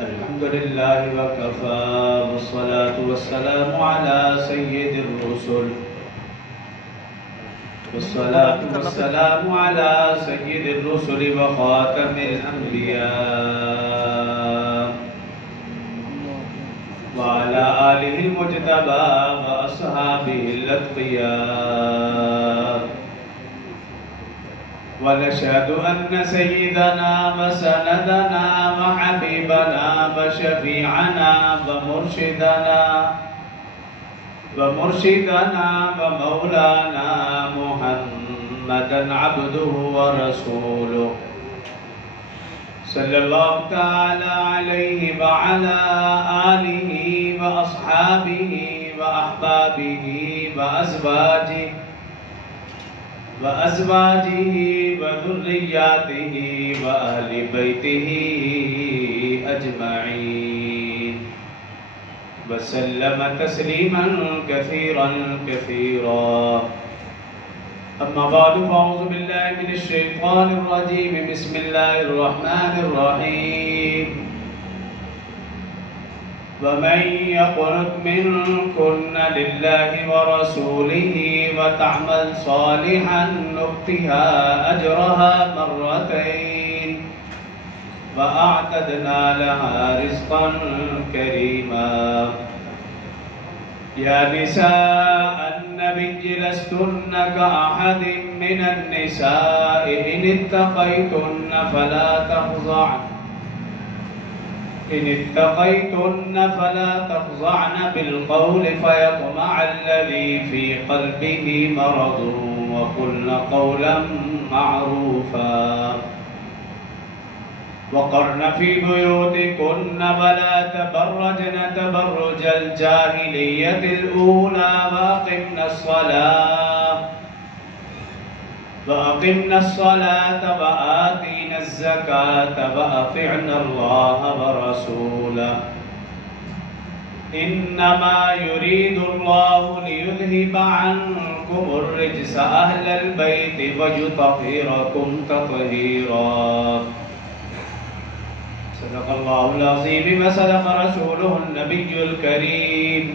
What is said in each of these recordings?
الحمد لله وكفى والصلاة والسلام على سيد الرسل وخاتم الأنبياء وعلى آله المجتبى وأصحابه الأتقياء ونشهد أن سيدنا وسندنا وحبيبنا وشفيعنا ومرشدنا ومولانا محمدا عبده ورسوله صلى الله تعالى عليه وعلى آله وأصحابه وأحبابه وأزواجه وذرياته وأهل بيته أجمعين وسلم تسليما كثيرا أما بعد فأعوذ بالله من الشيطان الرجيم بسم الله الرحمن الرحيم ومن يقنت منكن لله ورسوله وتعمل صالحا نؤتها أجرها مرتين وأعتدنا لها رزقا كريما يا نساء النبي لستن كأحد من النساء إن اتقيتن فلا تخضعن بالقول فيطمع الذي في قلبه مرض وقلن قولا معروفا وقرن في بيوتكن ولا تبرجن تبرج الجاهلية الأولى وأقمنا الصلاة وآتينا الزكاة وأطعنا الله ورسوله إنما يريد الله ليذهب عنكم الرجس أهل البيت ويطهركم تطهيرا صدق الله العظيم وصدق رسوله النبي الكريم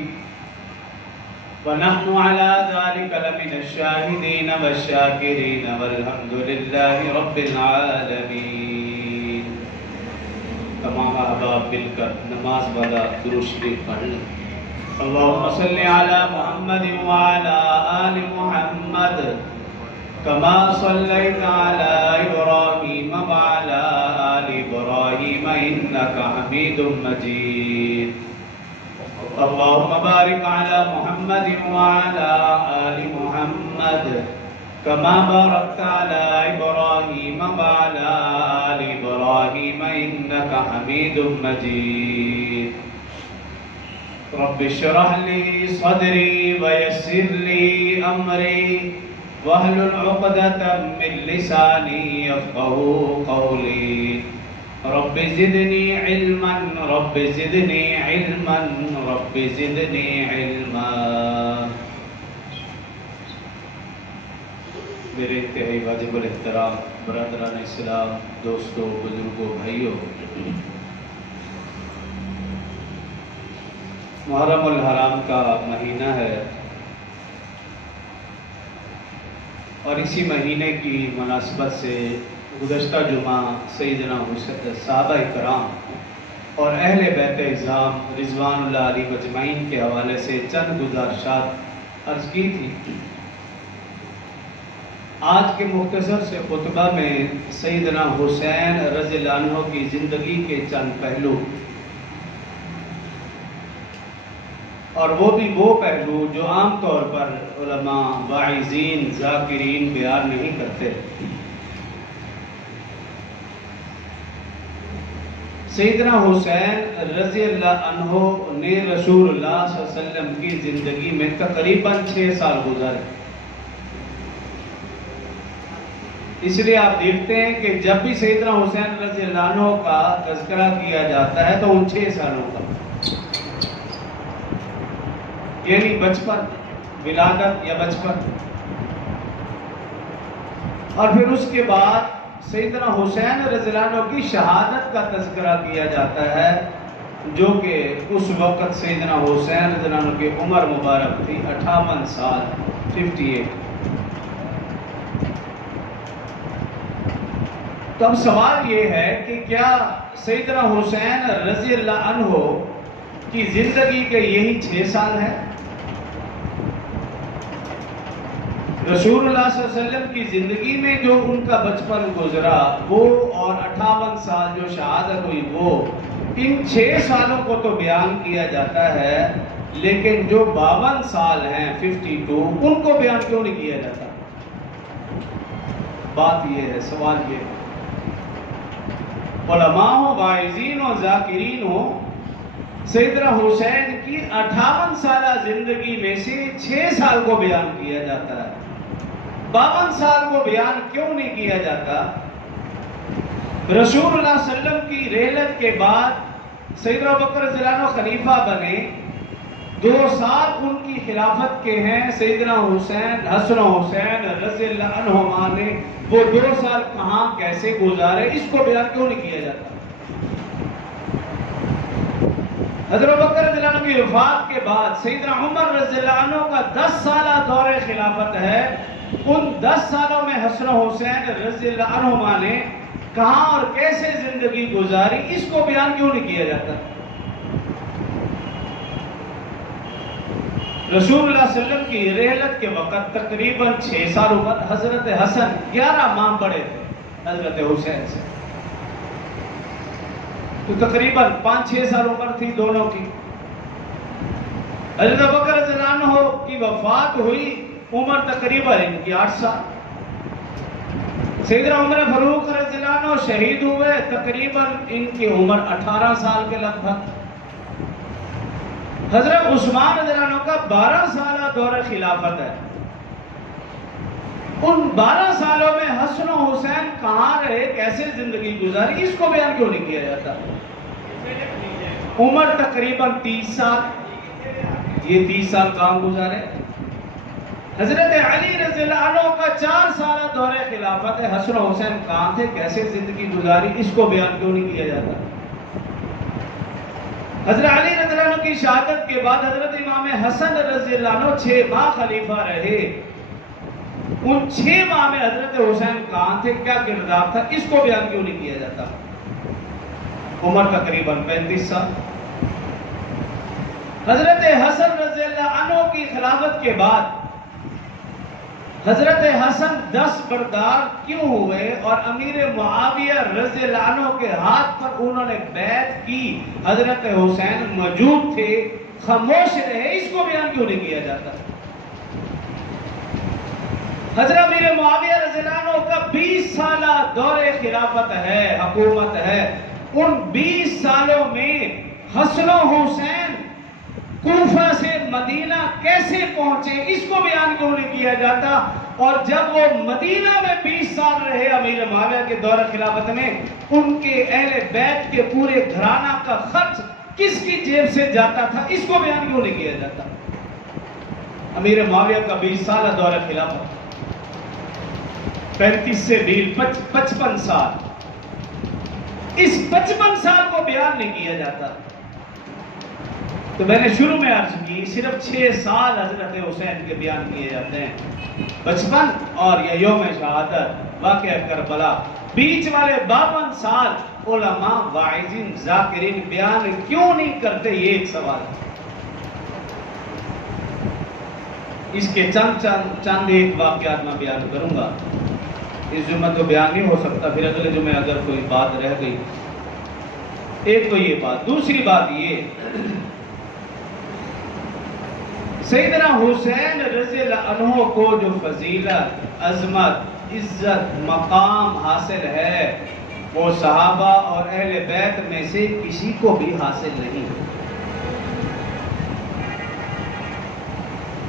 ونحن على ذلك لمن الشاهدين والشاكرين والحمد لله رب العالمين. تمام احباب مل کر نماز والا درود شریف پڑھ لیں. اللهم صل على محمد وعلى آل محمد كما صليت على إبراهيم وعلى آل إبراهيم إنك حميد مجيد. اللهم بارك على محمد وعلى آل محمد كما باركت على إبراهيم وعلى آل إبراهيم إنك حميد مجيد. رب اشرح لي صدري ويسر لي أمري واحلل عقدة من لساني يفقهوا قولي. رب زدني علما رب زدني علما رب زدني علما. میرے انتہائی واجب الاحترام برادران اسلام، دوستوں، بزرگوں، بھائیوں، محرم الحرام کا مہینہ ہے اور اسی مہینے کی مناسبت سے گزشتہ جمعہ سیدنا صحابہ کرام اور اہل بیت اعظام رضوان اللہ علیہ مجمعین کے حوالے سے چند گزارشات عرض کی تھی. آج کے مختصر سے خطبہ میں سیدنا حسین رضی اللہ عنہ کی زندگی کے چند پہلو، اور وہ بھی وہ پہلو جو عام طور پر علماء، واعظین، ذاکرین بیان نہیں کرتے. سیدنا حسین رضی اللہ عنہ نے رسول اللہ صلی اللہ علیہ وسلم کی زندگی میں تقریباً 6 سال گزارے. اس لیے آپ دیکھتے ہیں کہ جب بھی سیدنا حسین رضی اللہ عنہ کا تذکرہ کیا جاتا ہے تو ان 6 سالوں کا، یعنی بچپن، ولادت یا بچپن، اور پھر اس کے بعد سیدنا حسین رضی اللہ عنہ کی شہادت کا تذکرہ کیا جاتا ہے، جو کہ اس وقت سیدنا حسین رضی اللہ عنہ کی عمر مبارک تھی 58 سال 58۔ تو اب سوال یہ ہے کہ کیا سیدنا حسین رضی اللہ عنہ کی زندگی کے یہی 6 سال ہے؟ رسول اللہ صلی اللہ علیہ وسلم کی زندگی میں جو ان کا بچپن گزرا وہ، اور 58 سال جو شہادت ہوئی وہ، ان 6 سالوں کو تو بیان کیا جاتا ہے، لیکن جو 52 سال ہیں 52 ان کو بیان کیوں نہیں کیا جاتا؟ بات یہ ہے، سوال یہ ہے۔ علماء ہو، واعظین ہو، ذاکرین ہو، سیدنا حسین کی 58 سالہ زندگی میں سے 6 سال کو بیان کیا جاتا ہے، 52 سال کو بیان کیوں نہیں کیا جاتا؟ رسول اللہ صلی اللہ علیہ وسلم کی رحلت کے بعد سیدنا ابوبکر رضی اللہ عنہ خلیفہ بنے، 2 سال ان کی خلافت کے ہیں، سیدنا حسن حسین رضی اللہ عنہما نے وہ 2 سال کہاں کیسے گزارے، اس کو بیان کیوں نہیں کیا جاتا؟ حضرت ابوبکر رضی اللہ عنہ کی وفات کے بعد سیدنا عمر رضی اللہ عنہ کا 10 سالہ دور خلافت ہے، ان 10 سالوں میں حسن حسین رضی اللہ عنہما نے کہاں اور کیسے زندگی گزاری، اس کو بیان کیوں نہیں کیا جاتا؟ رسول اللہ صلی اللہ علیہ وسلم کی رحلت کے وقت تقریباً 6 سال عمر، حضرت حسن 11 ماہ بڑے تھے حضرت حسین سے، تو تقریباً 5-6 سال عمر تھی دونوں کی۔ حضرت ابوبکر رضی اللہ عنہ کی وفات ہوئی، عمر تقریباً ان کی 8 سال۔ سیدنا عمر فاروق رضی اللہ عنہ شہید ہوئے، تقریباً ان کی عمر 18 سال کے لگ بھگ۔ حضرت عثمان رضی اللہ عنہ کا 12 سالہ دور خلافت ہے، ان 12 سالوں میں حسن و حسین کہاں رہے، کیسے زندگی گزاری، اس کو بیان کیوں نہیں کیا جاتا؟ عمر تقریباً 30 سال، یہ 30 سال کہاں گزارے؟ حضرت علی رضی اللہ عنہ کا 4 سالہ دور خلافت ہے، حسن و حسین کہاں تھے، کیسے زندگی گزاری، اس کو بیان کیوں نہیں کیا جاتا؟ حضرت علی رضی اللہ عنہ کی شہادت کے بعد حضرت امام حسن رضی اللہ عنہ 6 ماہ خلیفہ رہے، ان 6 ماہ میں حضرت حسین کہاں تھے، کیا کردار تھا، اس کو بیان کیوں نہیں کیا جاتا؟ عمر تقریباً 35 سال۔ حضرت حسن رضی اللہ عنہ کی خلافت کے بعد حضرت حسن 10 بردار کیوں ہوئے اور امیر معاویہ رضی اللہ عنہ کے ہاتھ پر انہوں نے بیعت کی، حضرت حسین موجود تھے، خاموش رہے، اس کو بیان کیوں نہیں کیا جاتا؟ حضرت امیر معاویہ رضی اللہ عنہ کا 20 سالہ دور خلافت ہے، حکومت ہے، ان 20 سالوں میں حسن و حسین کوفہ سے مدینہ کیسے پہنچے، اس کو بیان کیوں نہیں کیا جاتا؟ اور جب وہ مدینہ میں 20 سال رہے امیر معاویہ کے دور خلافت میں، ان کے اہل بیت کے پورے گھرانہ کا خرچ کس کی جیب سے جاتا تھا، اس کو بیان کیوں نہیں کیا جاتا؟ امیر معاویہ کا 20 سالہ دور خلافت، 35 سے 55 سال، اس 55 سال کو بیان نہیں کیا جاتا۔ تو میں نے شروع میں عرض کی، صرف 6 سال حضرت حسین کے بیان کیے جاتے ہیں، بچپن اور یہ یوم شہادت، واقعہ کربلا، بیچ والے 52 سال علماء، واعظین، ذاکرین بیان کیوں نہیں کرتے، یہ ایک سوال ہے۔ اس کے چند ایک واقعات میں بیان کروں گا، اس جمعہ تو بیان نہیں ہو سکتا، پھر اگلے جمعہ اگر کوئی بات رہ گئی۔ ایک تو یہ بات، دوسری بات یہ، سیدنا حسین رضی اللہ عنہ کو جو فضیلت، عظمت، عزت، مقام حاصل ہے، وہ صحابہ اور اہل بیت میں سے کسی کو بھی حاصل نہیں ہے،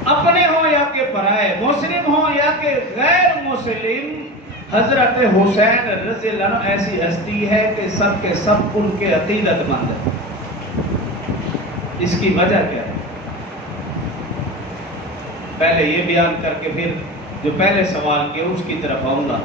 اپنے ہوں یا کہ پرائے، مسلم ہوں یا کہ غیر مسلم، حضرت حسین رضی اللہ عنہ ایسی ہستی ہے کہ سب کے سب ان کے عقیدت مند ہیں۔ اس کی وجہ کیا ہے؟ پہلے یہ بیان کر کے پھر جو پہلے سوال کیا اس کی طرف آؤں گا۔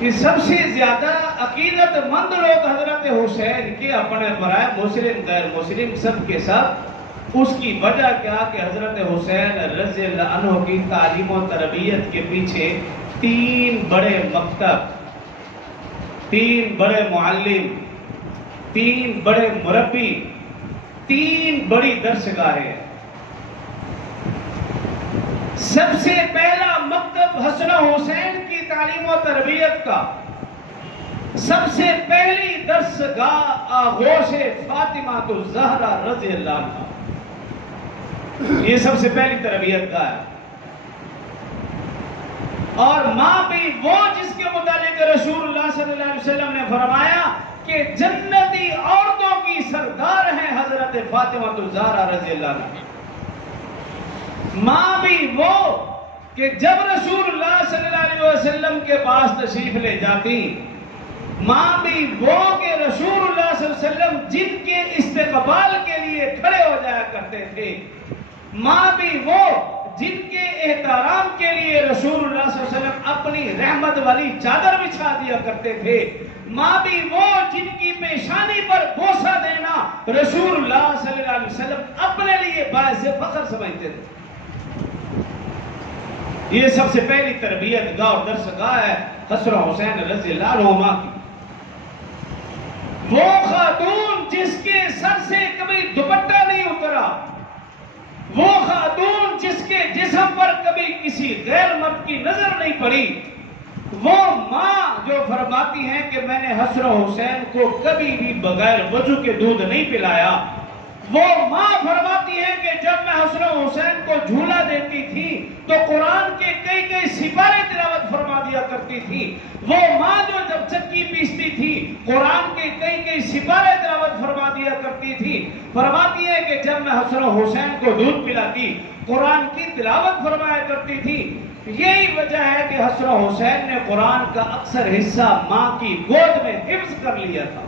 کہ سب سے زیادہ عقیدت مند لوگ حضرت حسین کے اپنے برائے مسلم غیر مسلم سب کے ساتھ، اس کی وجہ کیا کہ حضرت حسین رضی اللہ عنہ کی تعلیم و تربیت کے پیچھے 3 بڑے مکتب، 3 بڑے معلم، 3 بڑے مربی، 3 بڑی درسگاہیں۔ سب سے پہلا مکتب حسن حسین کی تعلیم و تربیت کا، سب سے پہلی درسگاہ آغوش فاطمہ الزہرا رضی اللہ عنہا، یہ سب سے پہلی تربیت کا ہے۔ اور ماں بھی وہ جس کے متعلق رسول اللہ صلی اللہ علیہ وسلم نے فرمایا کہ جنتی عورتوں کی سردار ہیں حضرت فاطمہ الزہرا رضی اللہ عنہا۔ ماں بھی وہ کہ جب رسول اللہ صلی اللہ علیہ وسلم کے پاس تشریف لے جاتی، ماں بھی وہ کہ رسول اللہ صلی اللہ علیہ وسلم جن کے استقبال کے لیے کھڑے ہو جایا کرتے تھے، ماں بھی وہ جن کے احترام کے لیے رسول اللہ صلی اللہ علیہ وسلم اپنی رحمت والی چادر بچھا دیا کرتے تھے، ماں بھی وہ جن کی پیشانی پر بوسہ دینا رسول اللہ صلی اللہ علیہ وسلم اپنے لیے باعث فخر سمجھتے تھے۔ یہ سب سے پہلی تربیت گاہ اور درسگاہ ہے حسن حسین رضی اللہ عنہما کی۔ وہ خاتون جس کے سر سے کبھی دوپٹہ نہیں اترا، وہ خاتون جس کے جسم پر کبھی کسی غیر مرد کی نظر نہیں پڑی، وہ ماں جو فرماتی ہیں کہ میں نے حسن حسین کو کبھی بھی بغیر وضو کے دودھ نہیں پلایا، وہ ماں فرماتی ہے کہ جب میں حسن حسین کو جھولا دیتی تھی تو قرآن کے کئی سپارے تلاوت فرما دیا کرتی تھی، وہ ماں جو جب چکی پیستی تھی قرآن کے کئی سپارے تلاوت فرما دیا کرتی تھی، فرماتی ہے کہ جب میں حسن حسین کو دودھ پلاتی قرآن کی تلاوت فرمایا کرتی تھی۔ یہی وجہ ہے کہ حسن حسین نے قرآن کا اکثر حصہ ماں کی گود میں حفظ کر لیا تھا۔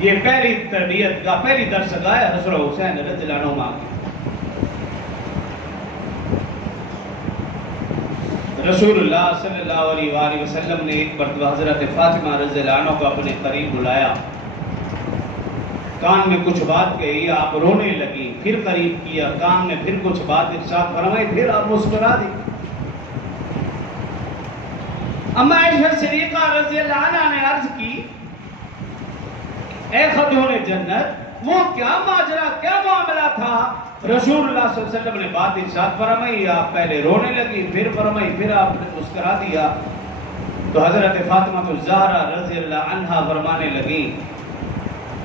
یہ پہلی تربیت کا پہلی درسگاہ ہے حسن حسین رضی اللہ عنہما کی۔ رسول اللہ صلی اللہ علیہ وآلہ وسلم نے ایک مرتبہ حضرت فاطمہ رضی اللہ عنہ کو اپنے قریب بلایا، کان میں کچھ بات کہی، آپ رونے لگی، پھر قریب کیا، کان میں پھر کچھ بات ارشاد فرمائی، پھر آپ مسکرا دی۔ اما عائشہ صدیقہ رضی اللہ عنہ نے عرض کی، اے خاتون جنت، وہ کیا ماجرا، کیا معاملہ تھا؟ رسول اللہ صلی اللہ علیہ وسلم نے بات ارشاد فرمائی، آپ پہلے رونے لگی، پھر فرمائی، پھر آپ نے مسکرا دیا۔ تو حضرت فاطمہ الزہرا رضی اللہ عنہا فرمانے لگی،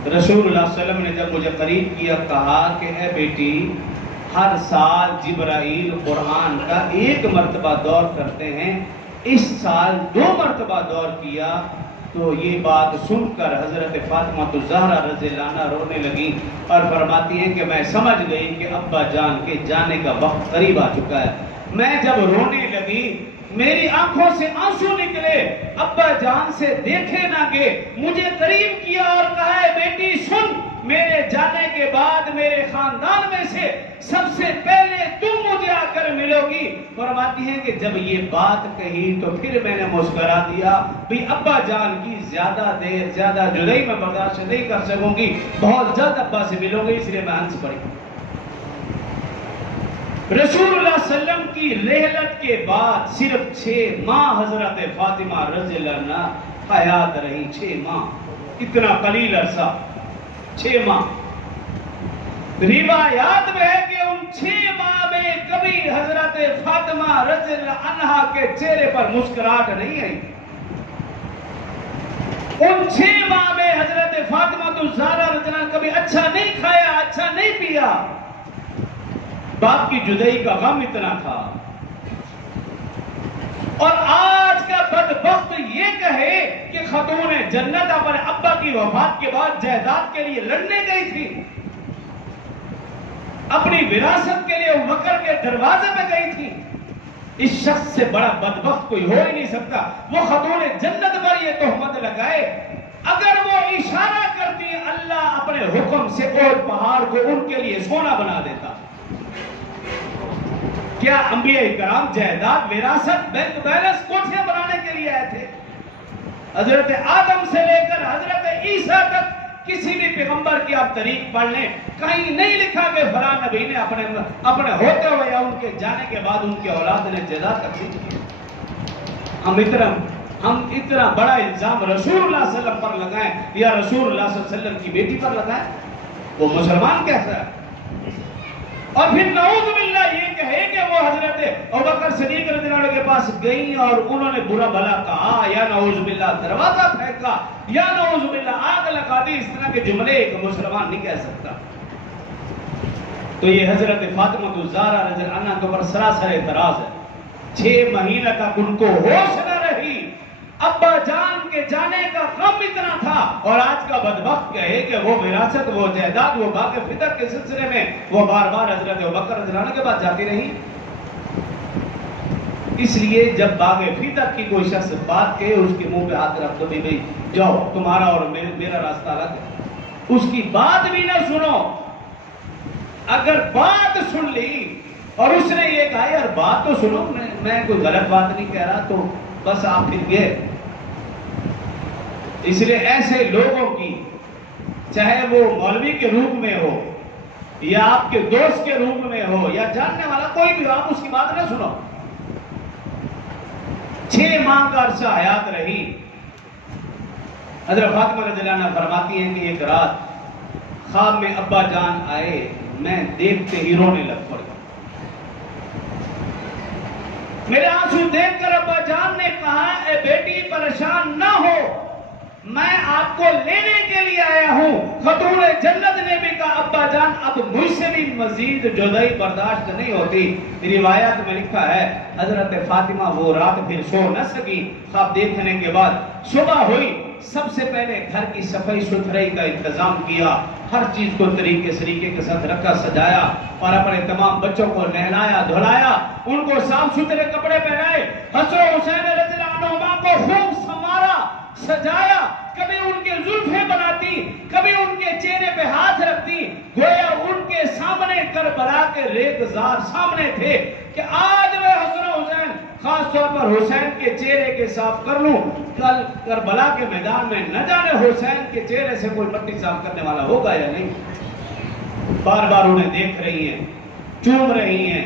رسول اللہ صلی اللہ علیہ وسلم نے جب مجھے قریب کیا کہا کہ اے بیٹی، ہر سال جبرائیل قرآن کا 1 مرتبہ دور کرتے ہیں، اس سال 2 مرتبہ دور کیا۔ تو یہ بات سن کر حضرت فاطمہ الزہرا رضی اللہ عنہا رونے لگی اور فرماتی ہیں کہ میں سمجھ گئی کہ ابا جان کے جانے کا وقت قریب آ چکا ہے۔ میں جب رونے لگی میری آنکھوں سے آنسو نکلے، ابا جان سے دیکھے نہ گئے، مجھے قریب کیا اور کہا ہے بیٹی سن، میرے جانے کے بعد میرے خاندان میں سے سب سے پہلے تم مجھے آ کر ملو گی۔ فرماتی ہیں کہ جب یہ بات کہی تو پھر میں نے مسکرا دیا، بھی ابا جان کی زیادہ دیر زیادہ جدائی میں برداشت نہیں کر سکوں گی، بہت جلد ابا سے ملوں گی، اس لیے میں ہنس پڑی۔ رسول اللہ صلی اللہ علیہ وسلم کی رحلت کے بعد صرف 6 ماہ حضرت فاطمہ رضی اللہ عنہا حیات رہی۔ 6 ماہ، اتنا قلیل عرصہ، 6 ماہ۔ روایات میں ہے کہ ان 6 ماہ میں کبھی حضرت فاطمہ رضی اللہ عنہا کے چہرے پر مسکراہٹ نہیں آئی۔ ان 6 ماہ میں حضرت فاطمہ الزہرا رضی اللہ عنہا کبھی اچھا نہیں کھایا، اچھا نہیں پیا، باپ کی جدائی کا غم اتنا تھا۔ اور آج کا بدبخت یہ کہے کہ خاتون جنت اپنے ابا کی وفات کے بعد جائیداد کے لیے لڑنے گئی تھی، اپنی وراثت کے لیے ابوبکر کے دروازے پہ گئی تھی، اس شخص سے بڑا بدبخت کوئی ہو ہی نہیں سکتا۔ وہ خاتون جنت پر یہ تہمت لگائے، اگر وہ اشارہ کرتی اللہ اپنے حکم سے اور پہاڑ کو ان کے لیے سونا بنا دیتا۔ کیا انبیاء کرام جائیداد وراثت بینک بیلنس کوٹھیاں بنانے کے لیے آئے تھے؟ حضرت آدم سے لے کر حضرت عیسیٰ تک کسی بھی پیغمبر کی آپ تاریخ پڑھ لیں، کہیں نہیں لکھا کہ فلاں نبی نے اپنے ہوتے ہوئے یا ان کے جانے کے بعد ان کے اولاد نے جائیداد تقسیم کی۔ ہم اتنا بڑا الزام رسول اللہ صلی اللہ علیہ وسلم پر لگائیں یا رسول اللہ صلی اللہ علیہ وسلم کی بیٹی پر لگائیں، وہ مسلمان کیسا ہے؟ اور پھر نعوذ باللہ یہ کہے کہ وہ حضرت ابوبکر صدیق رضی اللہ عنہ کے پاس گئیں اور انہوں نے برا بھلا کہا، یا نعوذ باللہ دروازہ پھینکا، یا نعوذ باللہ آگ لگا دی، اس طرح کے جملے ایک مسلمان نہیں کہہ سکتا۔ تو یہ حضرت فاطمہ الزہرا رضی اللہ عنہا کے اوپر سراسر اعتراض ہے۔ 6 مہینہ تک ان کو ہوش نہ رہی، ابا جان کے جانے کا غم اتنا تھا، اور آج کا بدبخت کہے کہ وہ وراثت، وہ جائیداد، وہ باغ فطر کے سلسلے میں وہ بار بار حضرت ابوبکر رضی اللہ عنہ کے بعد جاتی رہی۔ اس لیے جب باغ فطر کی کوئی شخص بات کہے اس کے منہ پہ ہاتھ رکھ دو، بھئی جاؤ تمہارا اور میرا راستہ الگ ہے، اس کی بات بھی نہ سنو۔ اگر بات سن لی اور اس نے یہ کہا یار بات تو سنو، میں کوئی غلط بات نہیں کہہ رہا، تو بس آپ پھر گئے۔ اس لیے ایسے لوگوں کی، چاہے وہ مولوی کے روپ میں ہو یا آپ کے دوست کے روپ میں ہو یا جاننے والا کوئی بھی ہو، آپ اس کی بات نہ سنو۔ 6 ماہ کا عرصہ حیات رہی۔ حضرت فاطمہ رضی اللہ عنہا فرماتی ہیں کہ ایک رات خواب میں ابا جان آئے، میں دیکھتے ہی رونے لگ پڑی۔ میرے آنسو دیکھ کر ابا جان نے کہا اے بیٹی پریشان نہ ہو، میں آپ کو لینے کے لیے آیا ہوں۔ خاتون جنت نے بھی کہا ابا جان اب مجھ سے بھی مزید جدائی برداشت نہیں ہوتی۔ روایات میں لکھا ہے حضرت فاطمہ وہ رات پھر سو نہ سکی، خواب دیکھنے کے بعد صبح ہوئی، سب سے پہلے گھر کی صفائی ستھرائی کا انتظام کیا، ہر چیز کو طریقے کے ساتھ رکھا سجایا، اور اپنے تمام بچوں کو نہلایا دھلایا، ان کو صاف ستھرے کپڑے پہنائے، حسن و حسین رضی اللہ عنہما کو خوب سنوارا سجایا، کبھی ان کے زلفیں بناتی، کبھی ان کے چہرے پہ ہاتھ رکھتی، گویا ان کے سامنے کربلا کے ریگزار سامنے تھے کہ آج میں حسن و حسین خاص طور پر حسین کے چہرے کے صاف کر لوں، کل کربلا کے میدان میں نہ جانے حسین کے چہرے سے کوئی مٹی صاف کرنے والا ہوگا یا نہیں۔ بار بار انہیں دیکھ رہی ہیں، چوم رہی ہیں،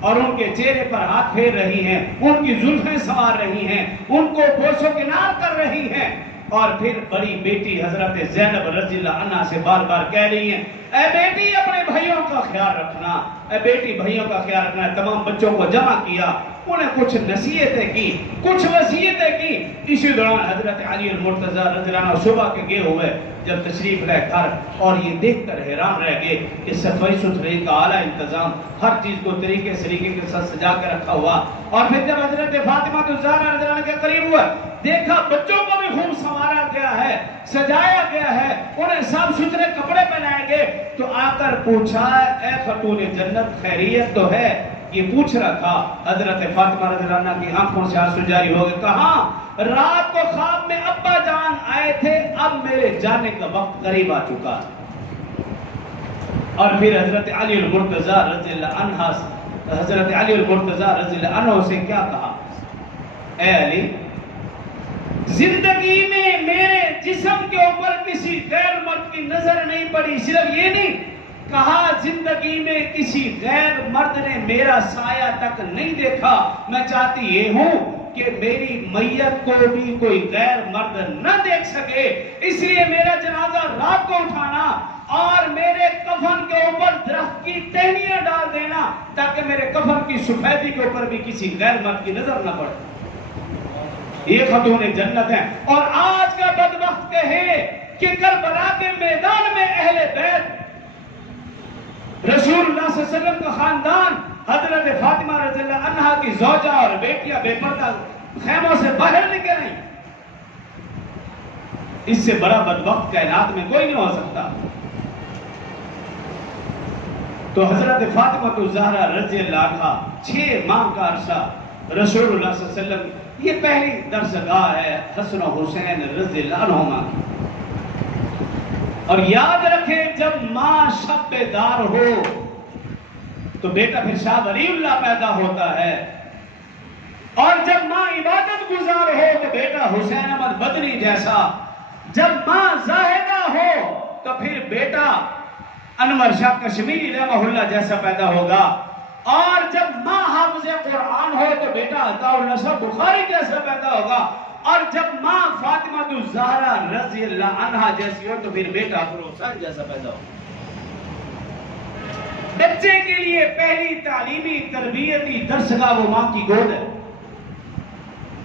اور ان کے چہرے پر ہاتھ پھیر رہی ہیں، ان کی زلفیں سنوار رہی ہیں، ان کو بوس و کنار کر رہی ہیں، اور پھر بڑی بیٹی حضرت زینب رضی اللہ عنہا سے بار بار کہہ رہی ہیں اے بیٹی اپنے بھائیوں کا خیال رکھنا، اے بیٹی بھائیوں کا خیال رکھنا۔ تمام بچوں کو جمع کیا، انہیں کچھ نصیحتیں کی، کچھ وصیتیں کی۔ اسی دوران حضرت علی المرتضی رضی اللہ عنہ صبح کے گئے ہوئے جب تشریف لے گھر، اور یہ دیکھ کر حیران رہ گئے کہ صفائی ستھرائی کا اعلیٰ انتظام، ہر چیز کو طریقے کے ساتھ سجا کے رکھا ہوا۔ اور پھر جب حضرت فاطمہ الزہرا رضی اللہ عنہا کے قریب ہوئے، دیکھا بچوں کو بھی خوب سنوارا گیا ہے، سجایا گیا ہے، انہیں صاف ستھرے کپڑے پہنائے گئے، تو آ کر پوچھا اے خاتون جنت خیریت تو ہے؟ یہ پوچھ رہا تھا، حضرت فاطمہ رضی اللہ عنہا کی آنکھوں سے آنسو جاری ہو گئے۔ کہاں رات کو خواب میں ابا جان آئے تھے، اب میرے جانے کا وقت قریب آ چکا۔ اور پھر حضرت علی المرتضی رضی اللہ عنہ، حضرت علی المرتضی رضی اللہ عنہ سے کیا کہا؟ اے علی، زندگی میں میرے جسم کے اوپر کسی غیر مرد کی نظر نہیں پڑی، صرف یہ نہیں کہا زندگی میں کسی غیر مرد نے میرا سایہ تک نہیں دیکھا، میں چاہتی یہ ہوں کہ میری میت کو بھی کوئی غیر مرد نہ دیکھ سکے، اس لیے میرا جنازہ رات کو اٹھانا اور میرے کفن کے اوپر درخت کی ٹہنیاں ڈال دینا تاکہ میرے کفن کی سفیدی کے اوپر بھی کسی غیر مرد کی نظر نہ پڑے۔ یہ خاتون جنت ہیں۔ اور آج کا بدبخت کہے کہ کربلا کے میدان میں اہل بیت، رسول اللہ صلی اللہ علیہ وسلم کا خاندان، حضرت فاطمہ رضی اللہ عنہا کی زوجہ اور بیٹیاں بے پردہ خیموں سے باہر نکل رہی، اس سے بڑا بدبخت کائنات میں کوئی نہیں ہو سکتا۔ تو حضرت فاطمہ الزہرا رضی اللہ عنہا 6 ماہ کا عرصہ رسول اللہ صلی اللہ علیہ وسلم، یہ پہلی درسگاہ ہے حسن و حسین رضی اللہ عنہما کی۔ اور یاد رکھیں جب ماں شب بیدار ہو تو بیٹا پھر شاہ ولی اللہ پیدا ہوتا ہے، اور جب ماں عبادت گزار ہو تو بیٹا حسین احمد مدنی جیسا، جب ماں زاہدہ ہو تو پھر بیٹا انور شاہ کشمیری رحمہ اللہ جیسا پیدا ہوگا، اور جب ماں حافظ قرآن ہو تو بیٹا عطاء اللہ شاہ بخاری جیسا پیدا ہوگا، اور جب ماں فاطمہ الزہرا رضی اللہ عنہا جیسی ہو تو پھر بیٹا حسین جیسا پیدا ہوگا۔ بچے کے لیے پہلی تعلیمی تربیتی درسگاہ وہ ماں کی گود ہے،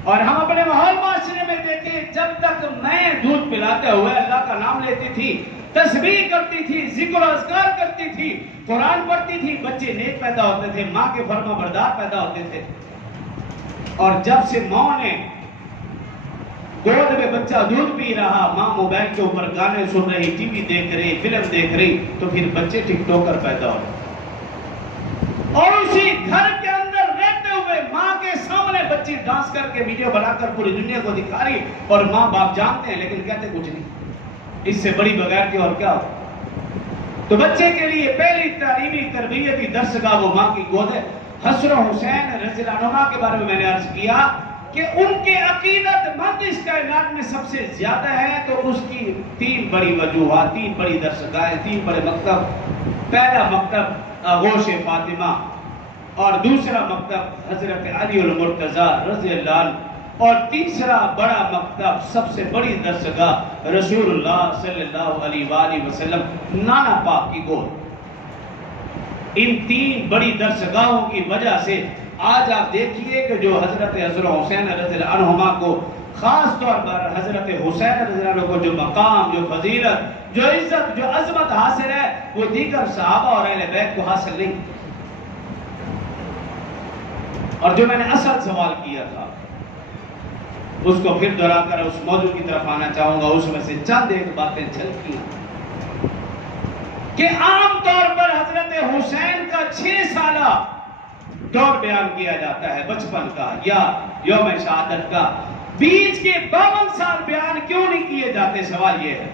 اور ہم اپنے ماحول معاشرے میں دیکھیں، جب تک میں دودھ پلاتے ہوئے اللہ کا نام لیتی تھی، تسبیح کرتی تھی، ذکر و اذکار کرتی تھی، قرآن پڑھتی تھی، بچے نیک پیدا ہوتے تھے، ماں کے فرما بردار پیدا ہوتے تھے۔ اور جب سے ماں نے گود میں بچہ دودھ پی رہا، ماں موبائل کے اوپر گانے سن رہی، ٹی وی دیکھ رہی، فلم دیکھ رہی، تو پھر بچے ٹک ٹوکر پیدا ہو رہے، اور اسی گھر کے اندر رہتے ہوئے ماں کے سامنے بچی ڈانس کر کے ویڈیو بنا کر پوری دنیا کو دکھا رہی، اور ماں باپ جانتے ہیں لیکن کہتے کچھ نہیں، اس سے بڑی بغیرتی اور کیا ہو۔ تو بچے کے لیے پہلی تعلیمی تربیتی درسگاہ وہ ماں کی گود ہے۔ حسن و حسین رضی اللہ عنہما کے بارے میں میں نے عرض کیا کہ ان کے عقیدت مند اس کائنات میں سب سے زیادہ ہے، تو اس کی تین بڑی وجوہات، تین بڑی درسگاہیں، تین بڑے مکتب۔ پہلا مکتب آغوش فاطمہ، اور دوسرا مکتب حضرت علی المرتضیٰ رضی اللہ عنہ، اور تیسرا بڑا مکتب، سب سے بڑی درسگاہ رسول اللہ صلی اللہ علیہ وآلہ وسلم نانا پاک کی گود۔ ان تین بڑی درسگاہوں کی وجہ سے آج آپ دیکھیے کہ جو حضرت حسن و حسین رضی اللہ عنہما کو، خاص طور پر حضرت حسین رضی اللہ عنہ کو جو مقام، جو فضیلت، جو عزت، جو عظمت حاصل ہے، وہ دیگر صحابہ اور اہل بیت کو حاصل نہیں۔ اور جو میں نے اصل سوال کیا تھا اس کو پھر دہرا کر اس موضوع کی طرف آنا چاہوں گا، اس میں سے چند ایک باتیں جھلکیاں کہ عام طور پر حضرت حسین کا 6 سالہ دور بیان کیا جاتا ہے، بچپن کا یا یوم شہادت کا، بیچ کے 52 سال بیان کیوں نہیں کیے جاتے؟ سوال یہ ہے،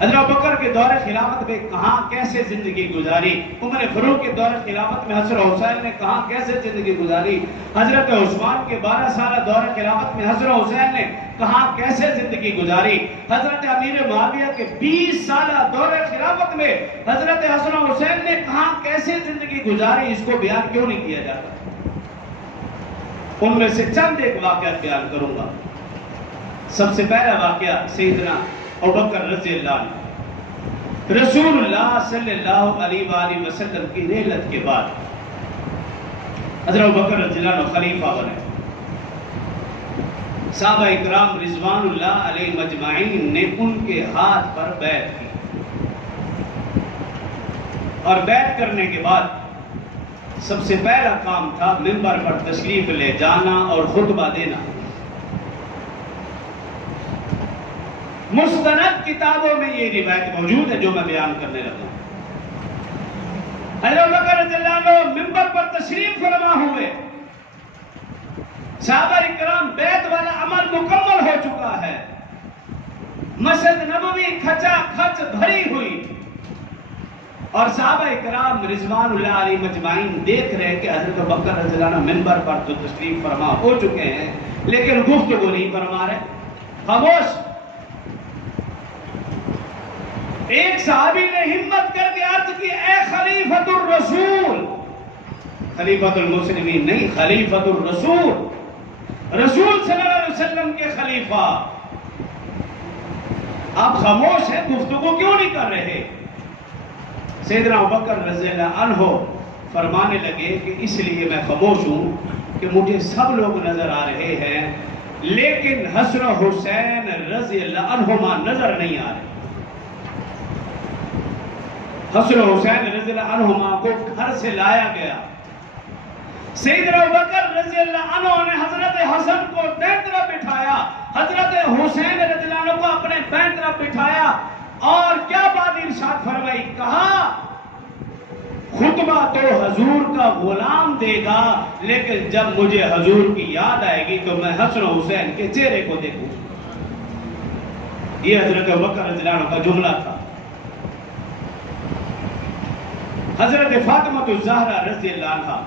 حضرت ابوبکر کے دور خلافت میں کہاں کیسے زندگی گزاری، عمر فاروق کے دور خلافت میں حسن حسین نے کہاں کیسے زندگی گزاری، حضرت عثمان کے 12 سالہ دور خلافت میں حسن حسین نے کہاں کیسے زندگی گزاری، حضرت امیر معاویہ کے 20 سالہ دور خلافت میں حضرت حسن حسین نے کہاں کیسے زندگی گزاری، اس کو بیان کیوں نہیں کیا جاتا؟ ان میں سے چند ایک واقعات بیان کروں گا۔ سب سے پہلا واقعہ سیدنا ابوبکر رضی اللہ عنہ، رسول اللہ صلی اللہ علیہ وآلہ وسلم کی رحلت کے بعد حضرت ابوبکر رضی اللہ عنہ خلیفہ بنے، صحابہ اکرام رضوان اللہ علیہ مجمعین نے ان کے ہاتھ پر بیعت کی، اور بیعت کرنے کے بعد سب سے پہلا کام تھا منبر پر تشریف لے جانا اور خطبہ دینا۔ مستند کتابوں میں یہ روایت موجود ہے جو میں بیان کرنے لگا۔ حضرت ابوبکر رضی اللہ عنہ منبر پر تشریف فرما ہوئے، صحابہ اکرام بیعت والا عمل مکمل ہو چکا ہے، مسجد نبوی کھچا کھچ بھری ہوئی، اور صحابہ اکرام رضوان اللہ علیہ مجمعین دیکھ رہے کہ حضرت ابوبکر رضی اللہ عنہ منبر پر تو تشریف فرما ہو چکے ہیں لیکن گفتگو نہیں فرما رہے، خاموش۔ ایک صحابی نے ہمت کر کے عرض کی، اے خلیفۃ الرسول، خلیفۃ المسلمین نہیں، خلیفۃ الرسول، رسول صلی اللہ علیہ وسلم کے خلیفہ، آپ خاموش ہیں، گفتگو کیوں نہیں کر رہے؟ سیدنا ابوبکر رضی اللہ عنہ فرمانے لگے کہ اس لیے میں خاموش ہوں کہ مجھے سب لوگ نظر آ رہے ہیں لیکن حسن حسین رضی اللہ عنہما نظر نہیں آ رہے۔ حسن حسین رضی اللہ عنہما کو گھر سے لایا گیا، سیدنا ابوبکر رضی اللہ عنہ نے حضرت حسن کو دائیں طرف بٹھایا، حضرت حسین رضی اللہ عنہ کو اپنے بائیں طرف بٹھایا، اور کیا بات ارشاد فرمائی، کہا خطبہ تو حضور کا غلام دے گا لیکن جب مجھے حضور کی یاد آئے گی تو میں حسن حسین کے چہرے کو دیکھوں۔ یہ حضرت ابوبکر رضی اللہ عنہ کا جملہ تھا۔ حضرت فاطمہ الزہرا رضی اللہ عنہا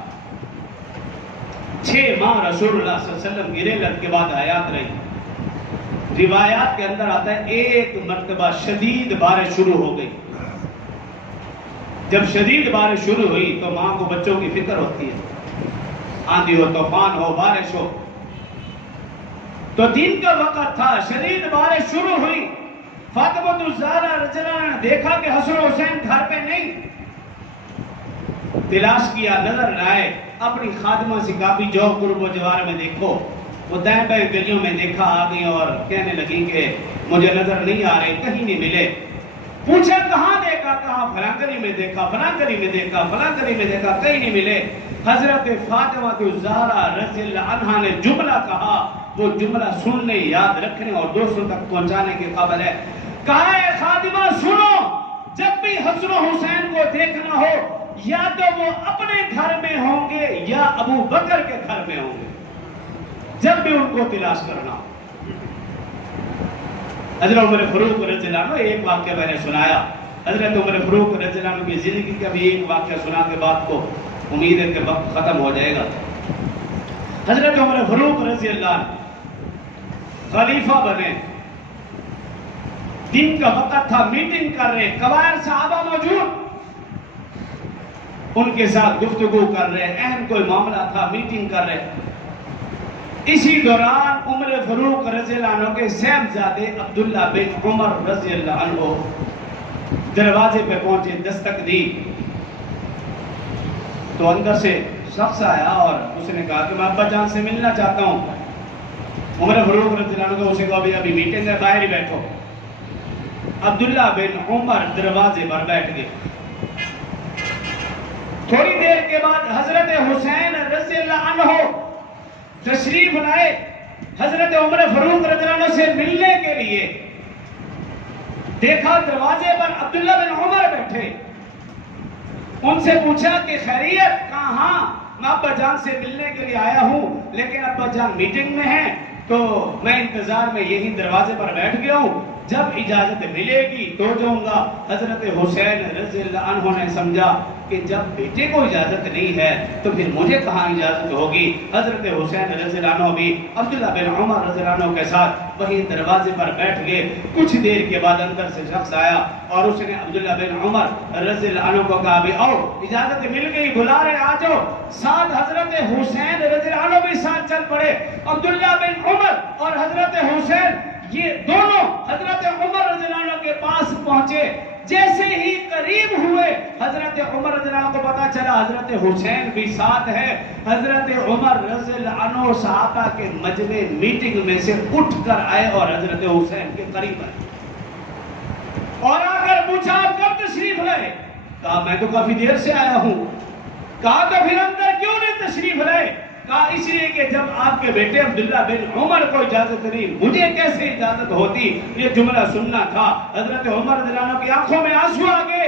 6 ماہ رسول اللہ صلی اللہ علیہ وسلم کی رحلت کے بعد حیات رہی۔ روایات کے اندر آتا ہے ایک مرتبہ شدید بارش شروع ہو گئی۔ جب شدید بارش شروع ہوئی تو ماں کو بچوں کی فکر ہوتی ہے، آندھی ہو، طوفان ہو، بارش ہو۔ تو دن کا وقت تھا، شدید بارش شروع ہوئی۔ فاطمہ الزہرا رضی اللہ عنہا نے دیکھا کہ حسن و حسین گھر پہ نہیں، تلاش کیا، نظر نہ آئے۔ اپنی خادمہ سے کہا بھی جو قرب و جوار میں دیکھو۔ وہ دائیں بائیں گلیوں میں دیکھا، آ گئی اور کہنے لگی کہ مجھے نظر نہیں آ رہے، کہیں نہیں ملے۔ پوچھا کہاں دیکھا؟ کہاں فلاں گلی میں دیکھا، فلاں گلی میں دیکھا، فلاں گلی میں دیکھا، کہیں نہیں ملے۔ حضرت فاطمہ الزہرا رضی اللہ عنہا نے جملہ کہا، وہ جملہ سننے، یاد رکھنے اور دوسروں تک پہنچانے کے قابل ہے۔ کہا اے خادمہ سنو، جب بھی حسن و حسین کو دیکھنا ہو یا تو وہ اپنے گھر میں ہوں گے یا ابو بکر کے گھر میں ہوں گے، جب بھی ان کو تلاش کرنا۔ حضرت عمر فاروق رضی اللہ عنہ، ایک واقعہ میں نے سنایا، حضرت عمر فاروق رضی اللہ عنہ کی زندگی کا بھی ایک واقعہ سنا کے بعد کو امید ہے کہ وقت ختم ہو جائے گا۔ حضرت عمر فاروق رضی اللہ عنہ خلیفہ بنے، دن کا وقت تھا، میٹنگ کر رہے، کبائر صحابہ موجود، ان کے ساتھ گفتگو کر رہے، اہم کوئی معاملہ تھا، میٹنگ کر رہے۔ اسی دوران عمر فاروق رضی اللہ عنہ کے صاحبزادے عبداللہ بن عمر رضی اللہ عنہ دروازے پہ پہنچے، دستک دی تو اندر سے شخص آیا اور اس نے کہا کہ میں ابا جان سے ملنا چاہتا ہوں۔ عمر فاروق رضی اللہ عنہ کو اسے کہا ابھی میٹنگ ہے، باہر ہی بیٹھو۔ عبداللہ بن عمر دروازے پر بیٹھ گئے۔ تھوڑی دیر کے بعد حضرت حسین رضی اللہ عنہ تشریف لائے حضرت عمر فاروق رضی اللہ عنہ سے ملنے کے لیے۔ دیکھا دروازے پر عبداللہ بن عمر بیٹھے، ان سے پوچھا کہ خیریت؟ کہاں؟ میں ابا جان سے ملنے کے لیے آیا ہوں، لیکن ابا جان میٹنگ میں ہیں تو میں انتظار میں یہی دروازے پر بیٹھ گیا ہوں، جب اجازت ملے گی تو جاؤں گا۔ حضرت حسین رضی اللہ عنہ نے سمجھا کہ جب بیٹے کو اجازت نہیں ہے تو پھر مجھے کہاں اجازت ہوگی۔ حضرت حسین رضی اللہ عنہ بھی عبداللہ بن عمر رضی اللہ عنہ کے ساتھ وہی دروازے پر بیٹھ گئے۔ کچھ دیر کے بعد اندر سے شخص آیا اور اس نے عبداللہ بن عمر رضی اللہ عنہ کو کہا بھی آؤ، اجازت مل گئی، بلا رہے، آ جاؤ۔ ساتھ حضرت حسین رضی اللہ عنہ بھی ساتھ چل پڑے۔ عبداللہ بن عمر اور حضرت حسین یہ دونوں حضرت عمر رضی اللہ عنہ کے پاس پہنچے۔ جیسے ہی قریب ہوئے حضرت عمر رضی اللہ عنہ کو پتا چلا حضرت حسین بھی ساتھ ہے۔ حضرت عمر رضی اللہ عنہ صحابہ کے مجمع میٹنگ میں سے اٹھ کر آئے اور حضرت حسین کے قریب آئے اور آ کر پوچھا آپ کب تشریف لائے؟ کہا میں تو کافی دیر سے آیا ہوں۔ کہا تو پھر اندر کیوں نہیں تشریف لائے؟ کہا اس لیے کہ جب آپ کے بیٹے عبداللہ بن عمر کو اجازت نہیں، مجھے کیسے اجازت ہوتی؟ یہ جملہ سننا تھا۔ حضرت عمر رضی اللہ عنہ کی آنکھوں میں آنسو آ گئے،